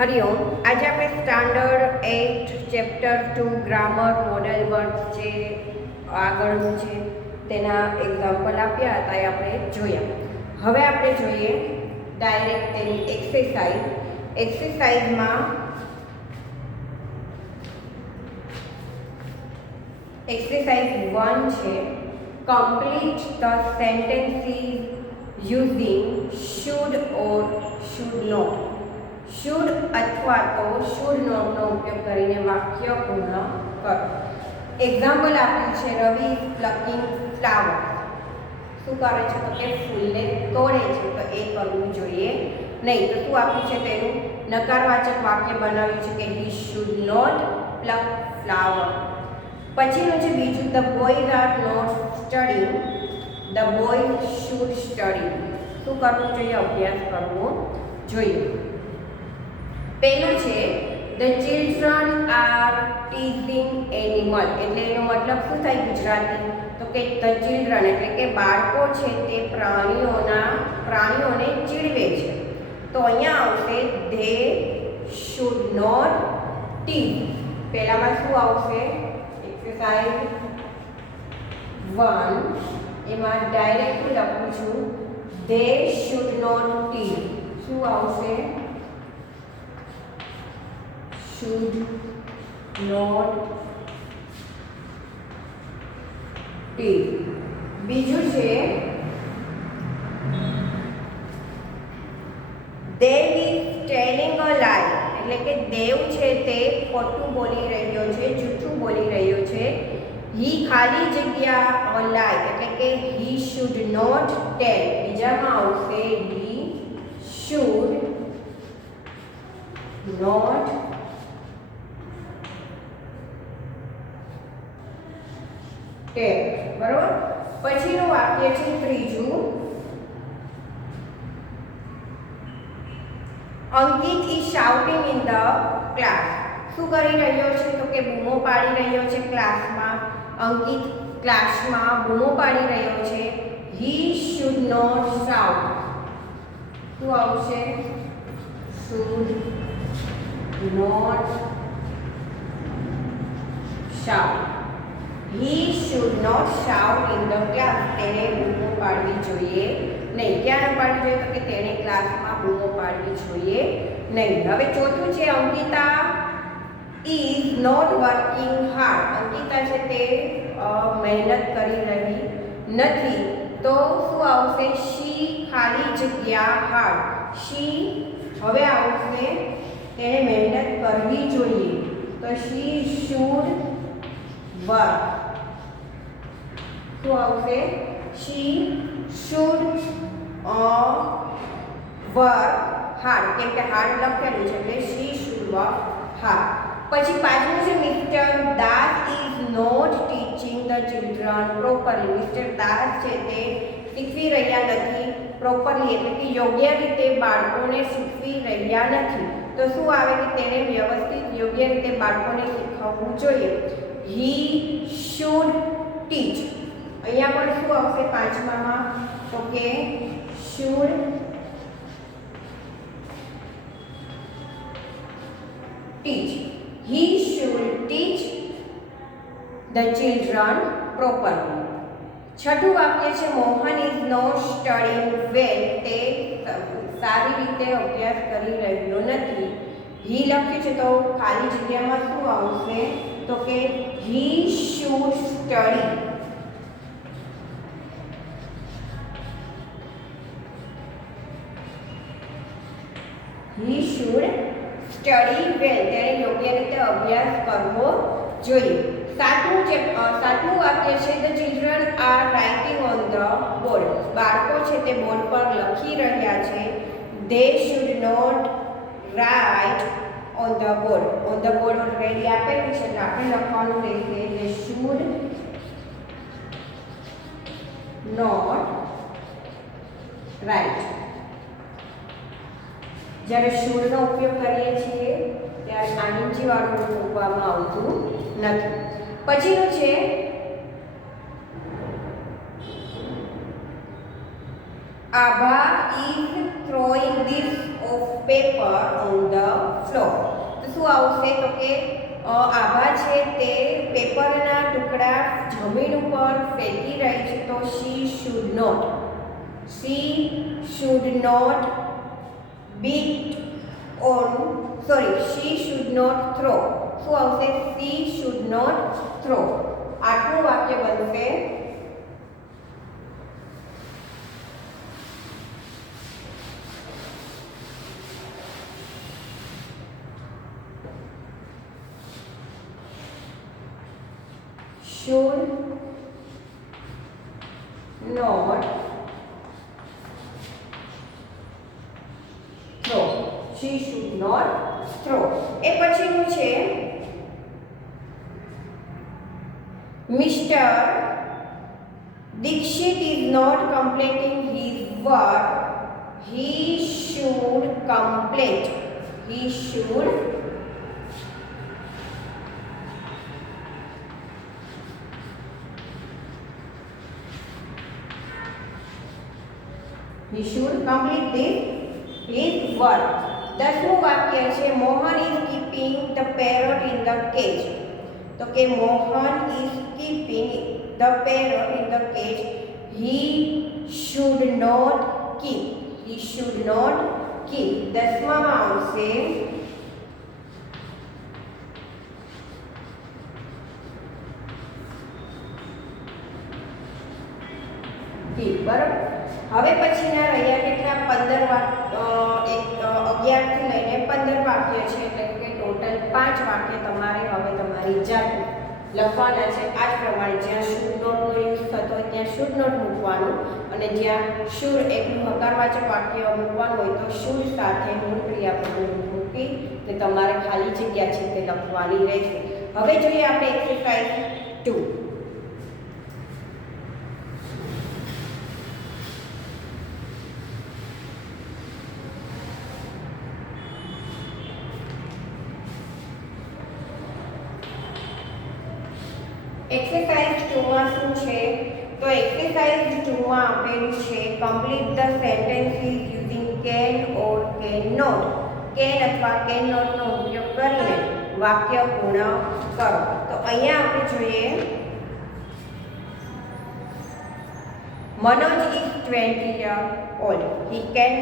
હરિઓમ. આજે આપણે standard 8 chapter 2 grammar model work જે આગળનું છે તેના એક્ઝામ્પલ આપ્યા હતા એ આપણે જોયા. હવે આપણે જોઈએ ડાયરેક્ટ તેની એક્સરસાઇઝ. એક્સરસાઇઝમાં એક્સરસાઇઝ 1 છે, complete the sentences using should or should not. Should અથવા તો શુડ નોટનો ઉપયોગ કરીને વાક્ય પૂર્ણ કરો. એક્ઝામ્પલ આપ્યું છે, રવિ ઇઝ પ્લકિંગ ફ્લાવર. શું કરે છે તો કે ફૂલને તોડે છે, તો એ કરવું જોઈએ નહીં. તો શું આપ્યું છે તેનું નકારવાચક વાક્ય બનાવ્યું છે કે he should not pluck flower. પછીનું છે બીજું, the boys are not studying, the boy should study. શું કરવું જોઈએ? અભ્યાસ કરવો જોઈએ. પહેલું છે, the children are teasing animal. એટલે એનો મતલબ શું થાય ગુજરાતી? તો કે ધ ચિલ્ડ્રન એટલે કે બાળકો છે તે પ્રાણીઓને ચીડવે છે. તો અહીંયા આવશે ધે શુડ નોટ ટીઝ. પહેલામાં શું આવશે? એક્સરસાઇઝ 1 એમાં ડાયરેક્ટ લખું છું ધે શુડ નોટ ટીઝ. શું આવશે? should not be. બીજું છે, દેવ ઇઝ ટેલિંગ અ લાય. એટલે કે દેવ છે તે ખોટું બોલી રહ્યો છે, જૂઠું બોલી રહ્યો છે. હી ખાલી જગ્યા અ લાય એટલે કે હી શુડ નોટ ટેલ. બીજામાં આવશે હી શુડ નોટ ટેલ. બરોબર. પછીનું વાક્ય છે ત્રીજું, Ankit is shouting in the class. શું કરી રહ્યો છે તો કે બૂમો પાડી રહ્યો છે ક્લાસમાં. અંકિત ક્લાસમાં બૂમો પાડી રહ્યો છે. He should not shout. શું આવશે? Should not shout. He should not shout in the class. તેને બૂમો પાડવી જોઈએ નહીં. ક્યાં ન પાડવી જોઈએ તો કે તેને ક્લાસમાં બૂમો પાડવી જોઈએ નહીં. હવે ચોથું છે, Ankita is not working hard. Ankita છે તે મહેનત કરી રહી નથી. તો શું આવશે? શી ખાલી જગ્યા હાર્ડ. શી હવે આવશે તેને મહેનત કરવી જોઈએ. તો શી શુડ વર્ક. શું આવશે? She should work hard. કેમ કે હાર્ડ લખેલું છે એટલે શી શુડ વર્ક હાર્ડ. પછી પાંચમું છે, mister Das is not teaching the children properly. Mister Das છે તે શીખવી રહ્યા નથી પ્રોપરલી એટલે કે યોગ્ય રીતે બાળકોને શીખવી રહ્યા નથી. તો શું આવે કે તેને વ્યવસ્થિત યોગ્ય રીતે બાળકોને શીખવવું જોઈએ. હી શુડ ટીચ. અહીંયા પણ શું આવશે પાંચમામાં તો કે should teach. He should teach the children properly. છઠ્ઠું વાક્ય છે, મોહન ઇઝ નોટ સ્ટડીંગ વેલ. તે સારી રીતે અભ્યાસ કરી રહ્યો નથી. હી લખ્યું છે તો ખાલી જગ્યામાં શું આવશે તો કે he should study. He should study well. તેણે યોગ્ય રીતે અભ્યાસ કરવો જોઈએ. સાતમું વાક્ય છે, the children are writing on the board. બાળકો છે તે બોર્ડ પર લખી રહ્યા છે. They should not write on the board. On the board already આપેલું છે એટલે આપણે લખવાનું રહેશે ધે શુડ નોટ રાઇટ. જ્યારે શુડનો ઉપયોગ કરીએ છીએ ત્યારે આઈએનજી વાળું મૂકવામાં આવતું નથી. પછીનું છે, Abha is throwing this of paper on the floor. તો શું આવશે તો કે આભા છે તે પેપરના ટુકડા જમીન ઉપર ફેંકી રહી છે તો she should not beat on she should not throw. શું આવશે she should not throw. આઠમું વાક્ય બનશે should not throw. She should not throw. એ પછીનું છે Mr. Dixit is not completing his work. He should complete. He should complete his work. દસમું વાક્ય છે Mohan is keeping the parrot in the cage. તો કે Mohan is keeping the parrot in the cage. He should not keep. દસમામાં આવશે બરાબર. હવે પછીના રહ્યા કેટલા 11 થી લઈને 15 વાક્ય છે એટલે કે ટોટલ 5 વાક્ય તમારે હવે તમારી જાતે લખવાના છે. આ જ પ્રમાણે જ્યાં શુડ નોટનો યુઝ થતો હોય ત્યાં શુડ નોટ મૂકવાનું અને જ્યાં શુડ એકલું હકારવાચક વાક્ય મૂકવાનું હોય તો શુડ સાથે મૂળ ક્રિયાપદ મૂકી તે તમારે ખાલી જગ્યા છે તે લખવાની રહેશે. હવે જોઈએ આપણે એક્સરસાઇઝ 2. એક્સરસાઇઝ 2 માં શું છે તો એક્સરસાઇઝ 2 માં આપેલું છે complete the sentences using can or can not. Can અથવા કેન નોટનો ઉપયોગ કરીને વાક્ય પૂર્ણ કરો. તો અહીંયા આપણે જોઈએ Manoj is 20 years old. He can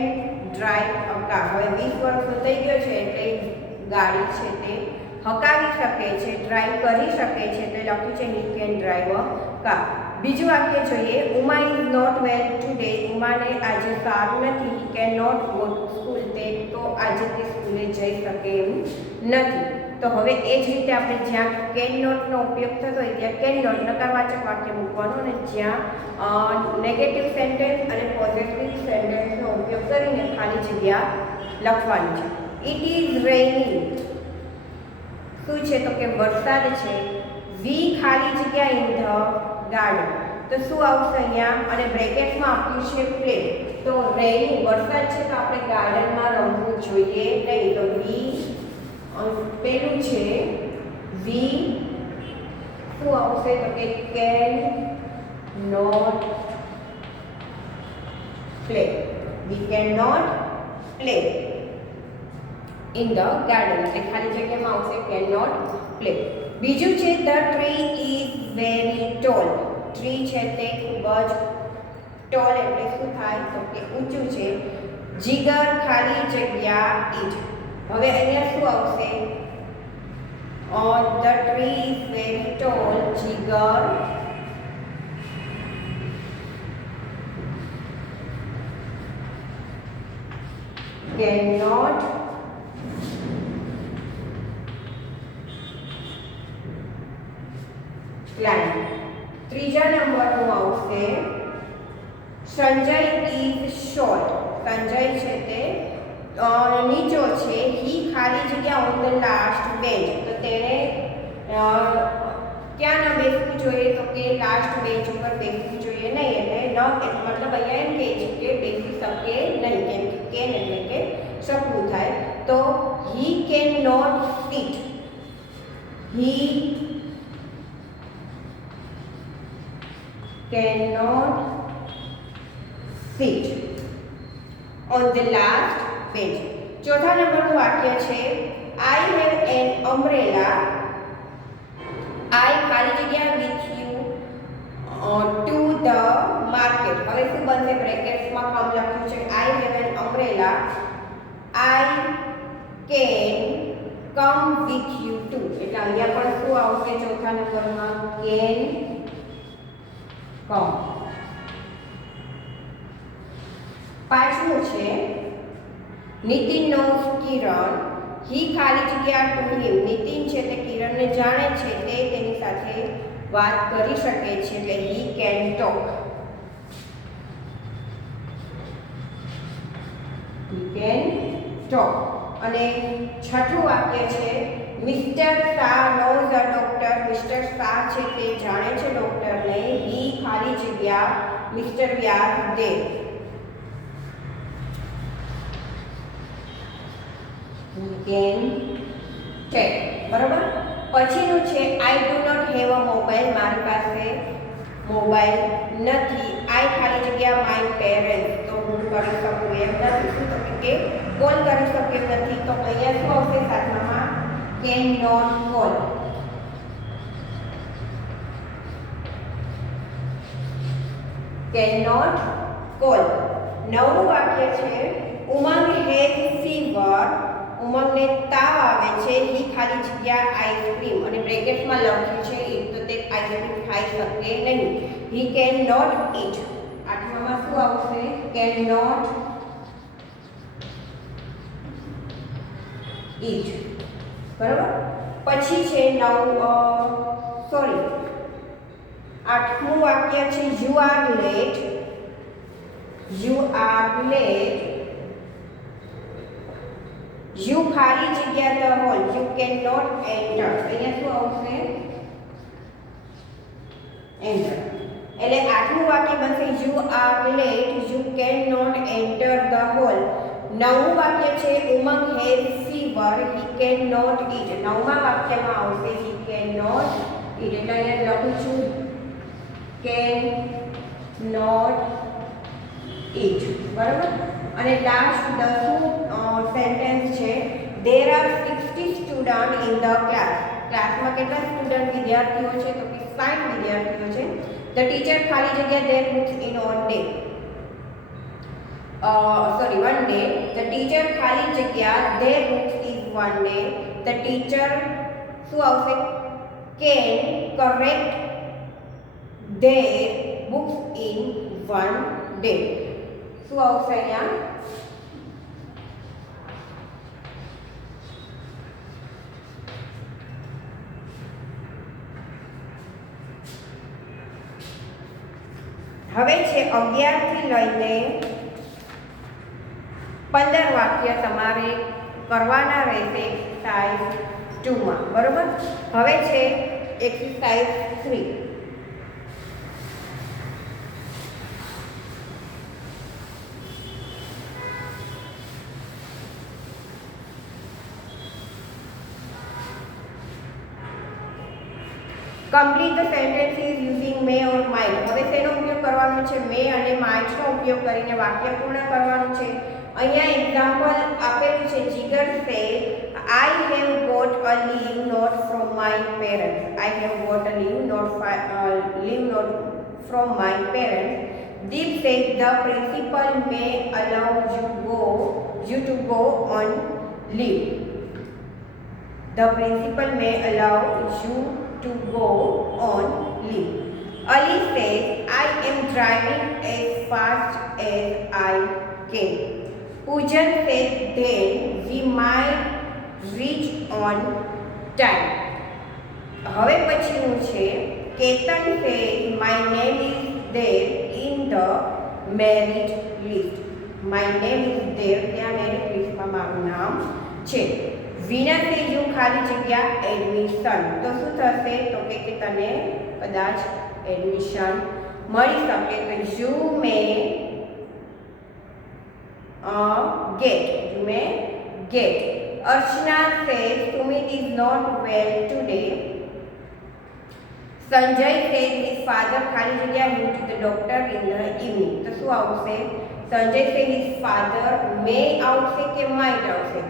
drive a car. હવે 20 વર્ષનો થઈ ગયો છે એટલે ગાડી છે તે હકાવી શકે છે, ડ્રાઈવ કરી શકે છે. તો લખ્યું છે he can drive a car. બીજું વાક્ય જોઈએ Uma is not well today. ઉમાને આજે સારું નથી. He can not go to school. તે તો આજે તે સ્કૂલે જઈ શકે એમ નથી. તો હવે એ જ રીતે આપણે જ્યાં કેન નોટનો ઉપયોગ થતો હોય ત્યાં કેન નોટ નકારવાચક વાક્ય મૂકવાનું અને જ્યાં નેગેટિવ સેન્ટેન્સ અને પોઝિટિવ સેન્ટેન્સનો ઉપયોગ કરીને ખાલી જગ્યા લખવાની છે. It is રેઇનિંગ. શું છે તો કે વરસાદ છે. વી ખાલી જગ્યા ઇન ધ ગાર્ડન. તો શું આવશે અહીંયા અને બ્રેકેટમાં આપ્યું છે પ્લે. તો રેઇનિંગ વરસાદ છે તો આપણે ગાર્ડનમાં રમવું જોઈએ નહીં. તો વી પેલું છે વી શું આવશે તો કે can not play. We can not play in the garden. એટલે ખાલી જગ્યામાં આવશે કેન નોટ પ્લે. બીજું છે the tree is very tall. Tree છે તે ખૂબ જ ટોલ એટલે શું થાય તો કે ઊંચું છે. જીગર ખાલી જગ્યા ઇટ. હવે અહીંયા શું આવશે the tree is very tall. Jigar can not climb. ત્રીજા નંબરનું આવશે સંજય ઇઝ શોર્ટ. સંજય છે તે નીચો છે. હી ખાલી જગ્યા ઓન ધ લાસ્ટ બેન્ચ. તો તેણે ક્યાં ન બેસવું જોઈએ તો કે લાસ્ટ બેન્ચ ઉપર બેસવું જોઈએ નહીં. એટલે મતલબ અહીંયા એમ કહે છે કે બેસી શકે નહીં કેમ કે કેન એટલે કે શકવું થાય. તો he can not sit. He cannot sit. on the last page. ચોથા નંબરનું વાક્ય છે I have an umbrella. I ખાલી જગ્યા with you to the market. હવે શું બનશે? બ્રેકેટ્સમાં કમ લખ્યું છે I have an umbrella. I can come with you too. એટલે અહીંયા પણ શું આવશે ચોથા નંબરમાં? can come. પાંચમું છે નિતિન knows કિરણ. he ખાલી જગ્યા to him. નિતિન છે તે કિરણને જાણે છે, તે તેની સાથે વાત કરી શકે છે, એટલે he can talk. he can talk. અને છઠ્ઠું વાક્ય છે mister Shah knows a doctor. Mister Shah છે તે જાણે છે ડોક્ટરને. he ખાલી જગ્યા મિસ્ટર વ્યાસ દે. he can check. બરાબર. પછીનું છે I do not have a mobile. મારી પાસે મોબાઈલ નથી. આઈ ખાલી જગ્યા માય પેરેન્ટ્સ. તો હું કરી શકું એમ નથી. શું તમે કે કોલ કરી શકે એમ નથી. તો અહીંયા શું આવશે સાતમામાં? Can not call. Can not call. નવું વાક્ય છે ઉમંગ હેઝ ફીવર. ઉમંગને તાવ આવે છે. હી ખાલી જગ્યા આઈસ્ક્રીમ, અને બ્રેકેટમાં લખ્યું છે ઈટ, તો તે આઈસ્ક્રીમ ખાઈ શકે નહીં. હી કેન નોટ ઈટ. આઠમામાં શું આવશે? કેન નોટ ઈટ. બરાબર. પછી છે આઠમું વાક્ય છે you are late. You are late. You ખાલી જગ્યા the hall. You can not enter. અહીંયા શું આવશે? એન્ટર. એટલે આઠમું વાક્ય બનશે you are late. You can not enter the hall. નવમું વાક્ય છે Umang has fever. He can not eat. નવમા વાક્યમાં આવશે હી કેન નોટ ઈટ. એટલે અહીંયા લખું છું કેન નોટ ઈટ. બરાબર. અને લાસ્ટ 10મું સેન્ટેન્સ છે there are 60 students in the class. ક્લાસમાં કેટલા સ્ટુડન્ટ વિદ્યાર્થીઓ છે? તો કે 60 વિદ્યાર્થીઓ છે. the teacher ખાલી જગ્યા their books in one day. one day. the teacher ખાલી જગ્યા their books is one day. the teacher શું આવશે? can correct their books in one day. શું આવશે અહીંયા? હવે છે 11 થી લઈને 15 વાક્ય તમારે કરવાના રહેશે એક્સરસાઇઝ 2 માં. બરોબર. હવે છે exercise 3. Complete the sentences using May or might. હવે તેનો ઉપયોગ કરવાનો છે મે અને માઇટનો ઉપયોગ કરીને વાક્ય પૂર્ણ કરવાનું છે. અહીંયા એક્ઝામ્પલ આપેલું છે. Jigar say I have got a leave note from my parents. I have got a leave note from my parents. Deep say the principal may allow you to go on leave. The principal may allow you to go on leave. Ali says, I am driving as fast as I can. Poojan said, then we might reach on time. હવે પછીનું છે Ketan says, my name is there in the merit list. My name is there, ત્યાં merit listમાં મારું નામ છે. વિના તે you ખાલી જગ્યા એડમિશન. તો શું થશે? તો કે તને કદાચ એડમિશન મળી શકે. તો you may get. Archana says Sumit is not well today. Sanjay says his father ખાલી જગ્યા went to the doctor in the evening. તો શું આવશે? સંજય સે હિઝ ફાધર મે આવશે કે માઇટ આવશે?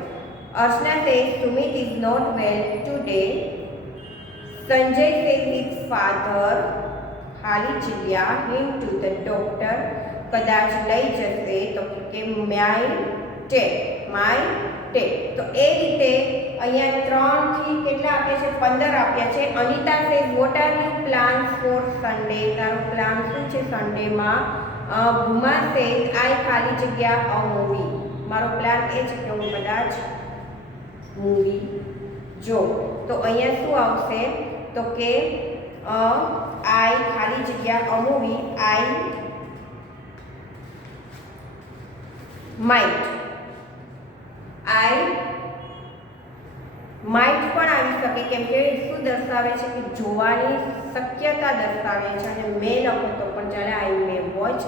Archana say Sumit is not well today. Sanjay say his father ખાલી જગ્યા હિમ ટુ ધ ડોક્ટર કદાચ લઈ જશે તો કે માય ટેક. તો એ રીતે અહીંયા 3 થી કેટલા આપ્યા છે? 15 આપ્યા છે. Anita say what are you plans for Sunday? તારો પ્લાન શું છે સન્ડેમાં? ભૂમા સે આઈ ખાલી જગ્યા અ મૂવી. મારો પ્લાન એ છે કે હું કદાચ મૂવી જો. તો અહીંયા શું આવશે? તો કે આઈ ખાલી જગ્યા અ મૂવી આઈ માઇટ. આઈ માઇટ પણ આવી શકે, કેમ કે શું દર્શાવે છે કે જોવાની શક્યતા દર્શાવે છે. અને મે લખો તો પણ ચાલે. આઈ મે વોચ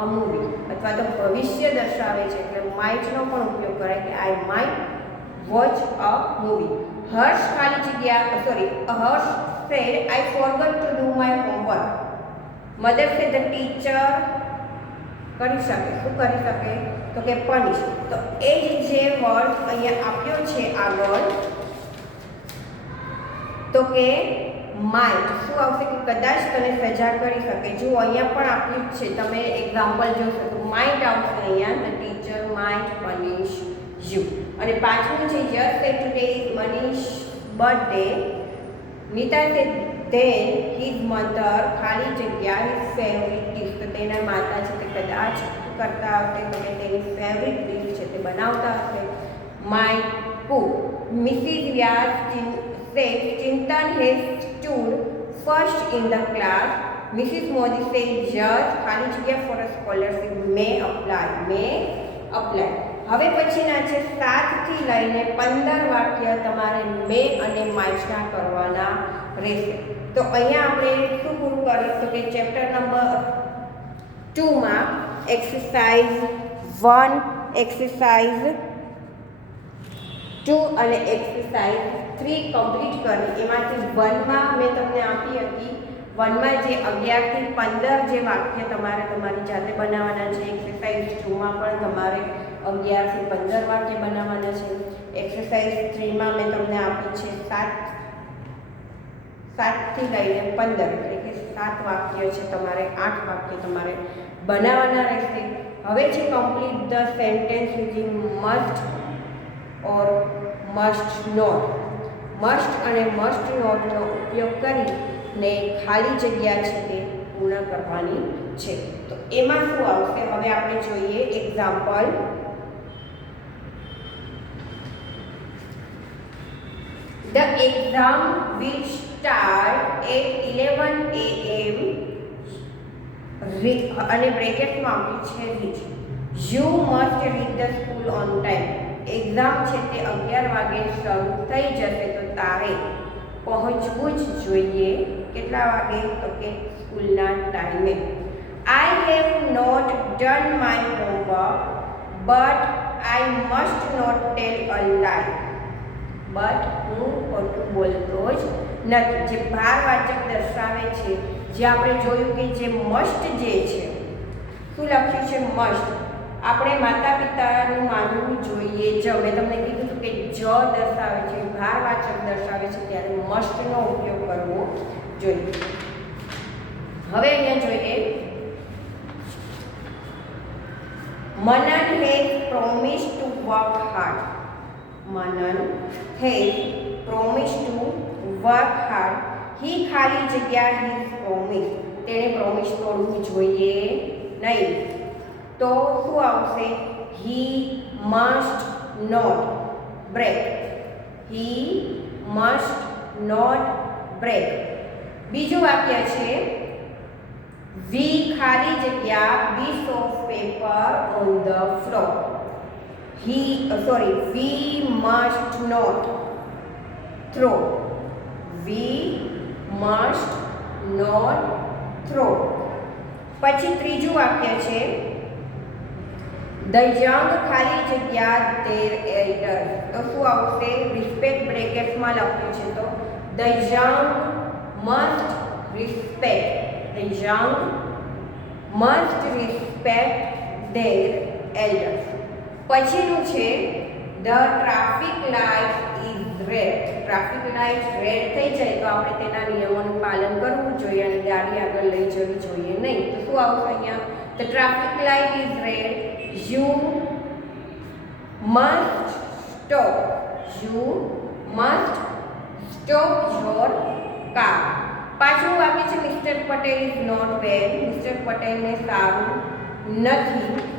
અ મૂવી. અથવા તો ભવિષ્ય દર્શાવે છે એટલે માઇટનો પણ ઉપયોગ કરે કે I might watch a movie. Harsh ખાલી જગ્યા Harsh said I forgot to do my homework. Mother say the teacher કરી શકે. શું કરી શકે? તો કે પનિશ. તો એ જે વર્ડ અહીંયા આપ્યો છે આગળ તો કે માઇટ શું આવશે? કે કદાચ તને સજા કરી શકે. જો અહીંયા પણ આપ્યું જ છે, તમે એક્ઝામ્પલ જોશો તો માઇટ આવશે અહીંયા. The teacher might પનિશ you. અને પાંચમું છે યસ સે today is Manish birthday. Nita સે ધેન હિઝ મધર ખાલી જગ્યા હિઝ ફેવરિટ ડિશ. તો તેના માતા છે તે કદાચ કરતા હશે તો કે તેની ફેવરિટ ડિશ છે તે બનાવતા હશે. My cook. Mrs Vyas said Chintan has stood first in the class. Mrs. Modi said yes ખાલી જગ્યા for a scholarship may apply. હવે પછીના છે 7 થી લઈને 15 વાક્ય તમારે મે અને માઇટના કરવાના રહેશે. તો અહીંયા આપણે શું પૂરું કરીશું કે ચેપ્ટર નંબર 2 માં એક્સરસાઇઝ 1, એક્સરસાઇઝ 2 અને એક્સરસાઇઝ 3 કમ્પ્લીટ કરી. એમાંથી 1 માં મેં તમને આપી હતી. 1 માં જે 11 થી 15 જે વાક્ય તમારે તમારી જાતે બનાવવાના છે. એક્સરસાઇઝ 2 માં પણ તમારે 11 થી 15 વાક્ય બનાવવાના છે. એક્સરસાઇઝ 3 માં મેં તમને આપી છે 7 થી લઈને 15 એટલે કે 7 વાક્ય છે તમારે 8 વાક્ય તમારે બનાવવાના રહેશે. હવે છે complete the sentence using must or must not. Must અને મસ્ટ નોટનો ઉપયોગ કરીને ખાલી જગ્યા છે તે પૂર્ણ કરવાની છે. તો એમાં શું આવશે હવે આપણે જોઈએ example. The exam will start at 11 AM અને બ્રેકેટમાં આપ્યું છે reach. You must reach the school on time. Exam છે તે 11 વાગે શરૂ થઈ જશે તો તારે પહોંચવું જ જોઈએ. કેટલા વાગે? તો કે સ્કૂલના ટાઈમે. I have not done my homework but I must not tell a lie. But હું ખોટું બોલતો જ નથી. જે ભારવાચક દર્શાવે છે, જે આપણે જોયું કે જે મસ્ટ જે છે, શું લખ્યું છે? મસ્ટ. આપણે માતા પિતાનું માનવું જોઈએ જ. મેં તમને કીધું હતું કે જ દર્શાવે છે, ભારવાચક દર્શાવે છે ત્યારે મસ્ટનો ઉપયોગ કરવો જોઈએ. હવે અહીંયા જોઈએ Manan has promise to work hard. Manan has promise to work hard. He ખાલી જગ્યા હિઝ પ્રોમિસ. તેણે પ્રોમિસ તોડવું જોઈએ નહીં. તો શું આવશે? He must not break. He must not break. બીજું વાક્ય છે વી ખાલી જગ્યા piece of paper on the floor. We must not throw. We must not throw. પછી ત્રીજું વાક્ય છે the young ખાલી જગ્યા their elders. તો શું આવશે? રિસ્પેક્ટ બ્રેકેટમાં લખ્યું છે તો the young must respect. The young must respect their elders. પછીનું છે the traffic light is red. Traffic light red થઈ જાય તો આપણે તેના નિયમોનું પાલન કરવું જોઈએ અને ગાડી આગળ લઈ જવી જોઈએ નહીં. તો શું આવશે અહીંયા? The traffic light is red. You must stop. You must stop your car. પાછું વાક્ય છે mister Patel is not well. Mister પટેલને સારું નથી.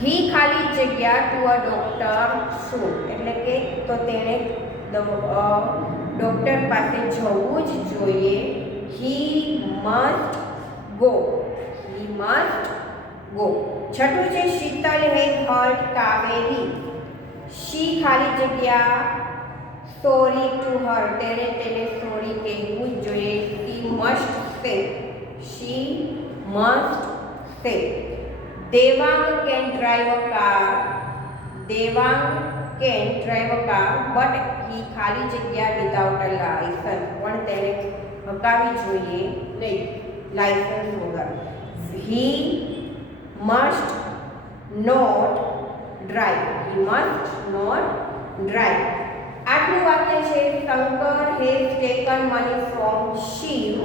હી ખાલી જગ્યા ટુ અ ડોક્ટર શુડ, એટલે કે તો તેણે ડોક્ટર પાસે જવું જ જોઈએ. He must go. He must go. છઠ્ઠું છે શીતલ હેઝ હર્ટ કાવેરી. શી ખાલી જગ્યા સોરી ટુ હર, તેને સોરી કહેવું જ જોઈએ. શી મસ્ટ સે. She must say. Devang can drive a car. Devang can drive a car but he ખાલી જગ્યા વિધાઉટ અ લાયસન્સ, પણ તેને હકાવી જોઈએ નહીં લાયસન્સ વગર. He must not drive. He must not drive. આટલું વાક્ય છે Shankar has taken money from Shiv.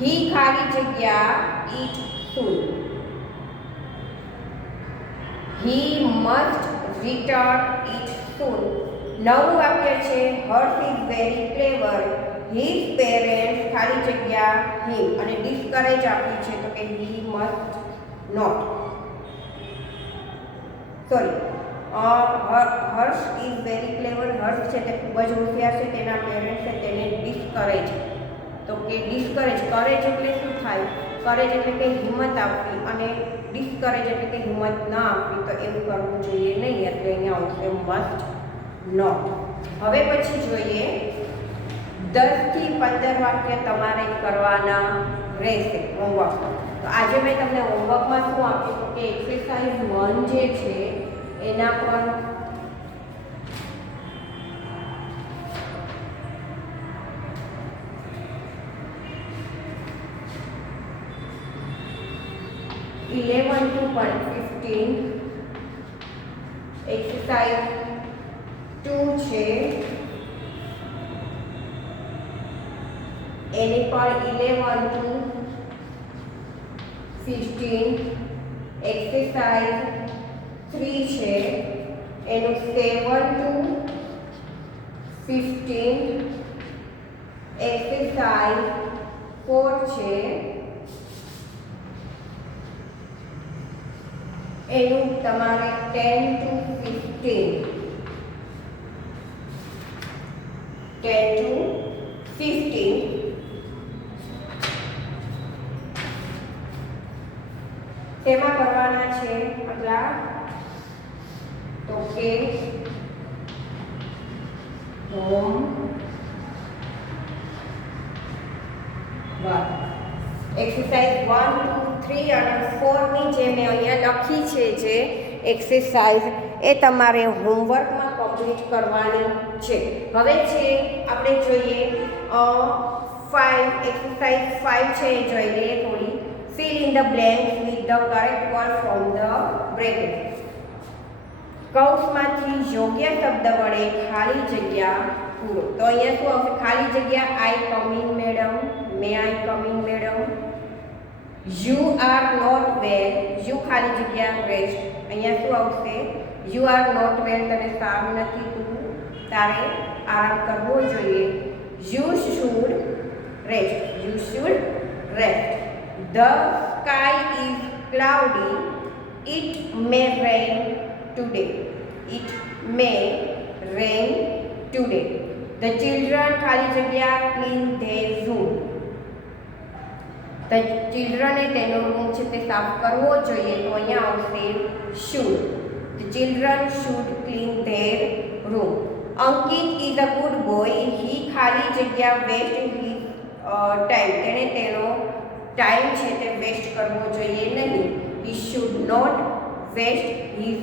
He ખાલી જગ્યા ઈટ સૂન. He must return it soon. નવું વાક્ય છે Harsh is very clever. His parents ખાલી જગ્યા હિમ, અને ડિસ્કરેજ આપ્યું છે તો કે he must not, sorry, Harsh is very clever. Harsh છે તે ખૂબ જ હોશિયાર છે. તેના પેરેન્ટ્સ છે તેને ડિસ્કરેજ, તો કે ડિસ્કરેજ, કરેજ એટલે શું થાય? કરેજ એટલે કે હિંમત આપવી, અને ડિસ્કરેજ એટલે કે હિંમત ના આપવી. તો એવું કરવું જોઈએ નહીં, એટલે અહીંયા આવશે મસ્ટ નોટ. હવે પછી જોઈએ 10 થી 15 વાક્ય તમારે કરવાના રહેશે હોમવર્ક. તો આજે મેં તમને હોમવર્કમાં શું આપ્યું કે એક્સરસાઇઝ 1 જે છે એના પર 11 to 15 exercise 2 છે એની પર 11 to 15 exercise 3 છે એનું 7 to 15 exercise 4 છે એનું તમારે 10 to 15 તેમાં કરવાના છે આગલા તો કે હોમ વર્ક એક્સરસાઇઝ 1 2 3 અને 4 ની જે મેં અહીંયા લખી છે જે એક્સરસાઇઝ એ તમારે હોમવર્કમાં કમ્પ્લીટ કરવાની છે. હવે છે આપણે જોઈએ 5 એક્સરસાઇઝ 5 છે એ જોઈ લઈએ થોડી. fill in the blanks with the correct word from the bracket. કૌંસમાંથી યોગ્ય શબ્દ વડે ખાલી જગ્યા પૂરો. તો અહીંયા શું આવશે? ખાલી જગ્યા I come in madam. May I come in madam. You are not well. You ખાલી જગ્યા રેસ્ટ. અહીંયા શું આવશે? યુ આર નોટ વેલ, તને સારું નથી, તું તારે આરામ કરવો જોઈએ. You should rest. You should rest. The sky is cloudy. It may rain today. It may rain today. The children ખાલી જગ્યા clean their room. The children એ તેનો રૂમ છે તે સાફ કરવો જોઈએ. તો અહીંયા આવશે should. The children should clean their room. Ankit is a good boy. He ખાલી જગ્યા waste his time. તેણે તેનો ટાઈમ છે તે વેસ્ટ કરવો જોઈએ નહીં. He should not waste his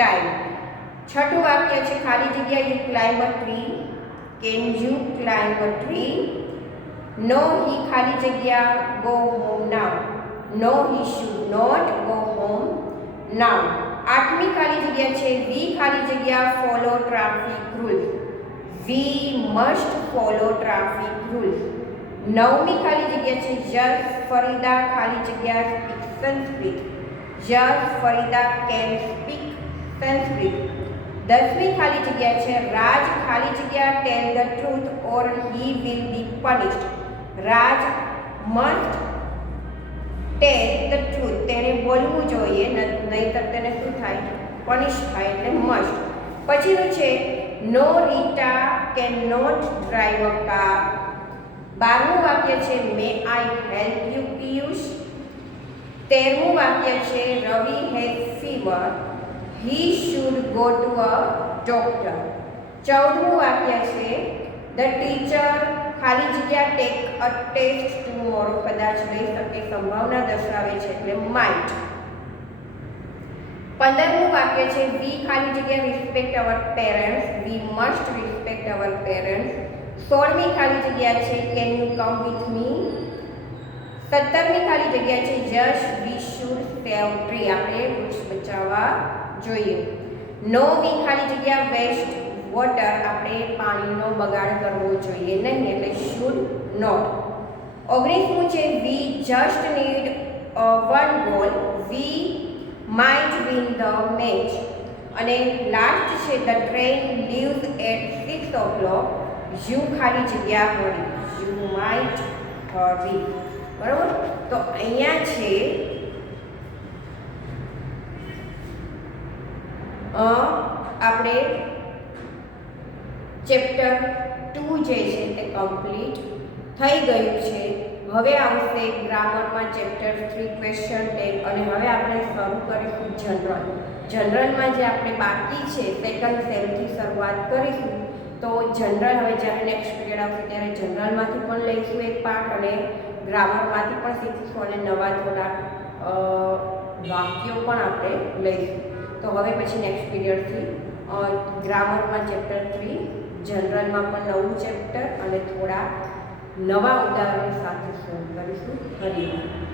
time. છઠ્ઠું વાક્ય છે ખાલી જગ્યા you climb a tree. Can you climb a tree? No, he ખાલી જગ્યા go home now. No he should not go home now. 8મી ખાલી જગ્યા છે વી ખાલી જગ્યા follow traffic rules. We must follow traffic rules. 9મી ખાલી જગ્યા છે યસ ફરીદા ખાલી જગ્યા speak Sanskrit. Yes Farida can speak Sanskrit. 10મી ખાલી જગ્યા છે રાજ ખાલી જગ્યા tell the truth or he will be punished. Raj must tell the truth, તેણે બોલવું જોઈએ, નહીંતર તેને શું થાય? પનિશ થાય, એટલે મસ્ટ. પછીનું છે no Rita can not drive a car. 12મું વાક્ય છે may I help you Piyush. 13મું વાક્ય છે Ravi has fever, he should go to a doctor. 14મું વાક્ય છે ધ ટીચર ખાલી જગ્યા ટેક અ ટેસ્ટ ટુમોરો, કદાચ લઈ શકે, સંભાવના દર્શાવે છે એટલે માઇટ. 15મું વાક્ય છે વી ખાલી જગ્યા respect our parents, we must respect our parents. 16મી ખાલી જગ્યા છે can you come with me. 17મી ખાલી જગ્યા છે yes we should save tree, આપણે વૃક્ષ બચાવવા જોઈએ. નો વી ખાલી જગ્યા વેસ્ટ વોટર, આપણે પાણીનો બગાડ કરવો જોઈએ નહીં, એટલે શુડ નોટ. 19મું છે we just need one goal, we might win the match. અને લાસ્ટ છે the train leaves at 6 o'clock, you ખાલી જગ્યા હરી, યુ માઇટ હરી. બરાબર, તો અહીંયા છે આપણે ચેપ્ટર 2 જે છે તે કમ્પ્લીટ થઈ ગયું છે. હવે આવશે ગ્રામરમાં ચેપ્ટર 3 ક્વેશ્ચન ટેગ, અને હવે આપણે શરૂ કરીશું જનરલ. જનરલમાં જે આપણે બાકી છે સેકન્ડ સેમથી શરૂઆત કરીશું. તો જનરલ હવે જ્યારે નેક્સ્ટ પીરિયડ આવશે ત્યારે જનરલમાંથી પણ લઈશું એક પાઠ, અને ગ્રામરમાંથી પણ શીખીશું, અને નવા થોડાક વાક્યો પણ આપણે લઈશું. તો હવે પછી નેક્સ્ટ પીરિયડથી ગ્રામરમાં ચેપ્ટર 3, જનરલમાં પણ નવું ચેપ્ટર અને થોડા નવા ઉદાહરણો સાથે શરૂ કરીશું. ધન્યવાદ.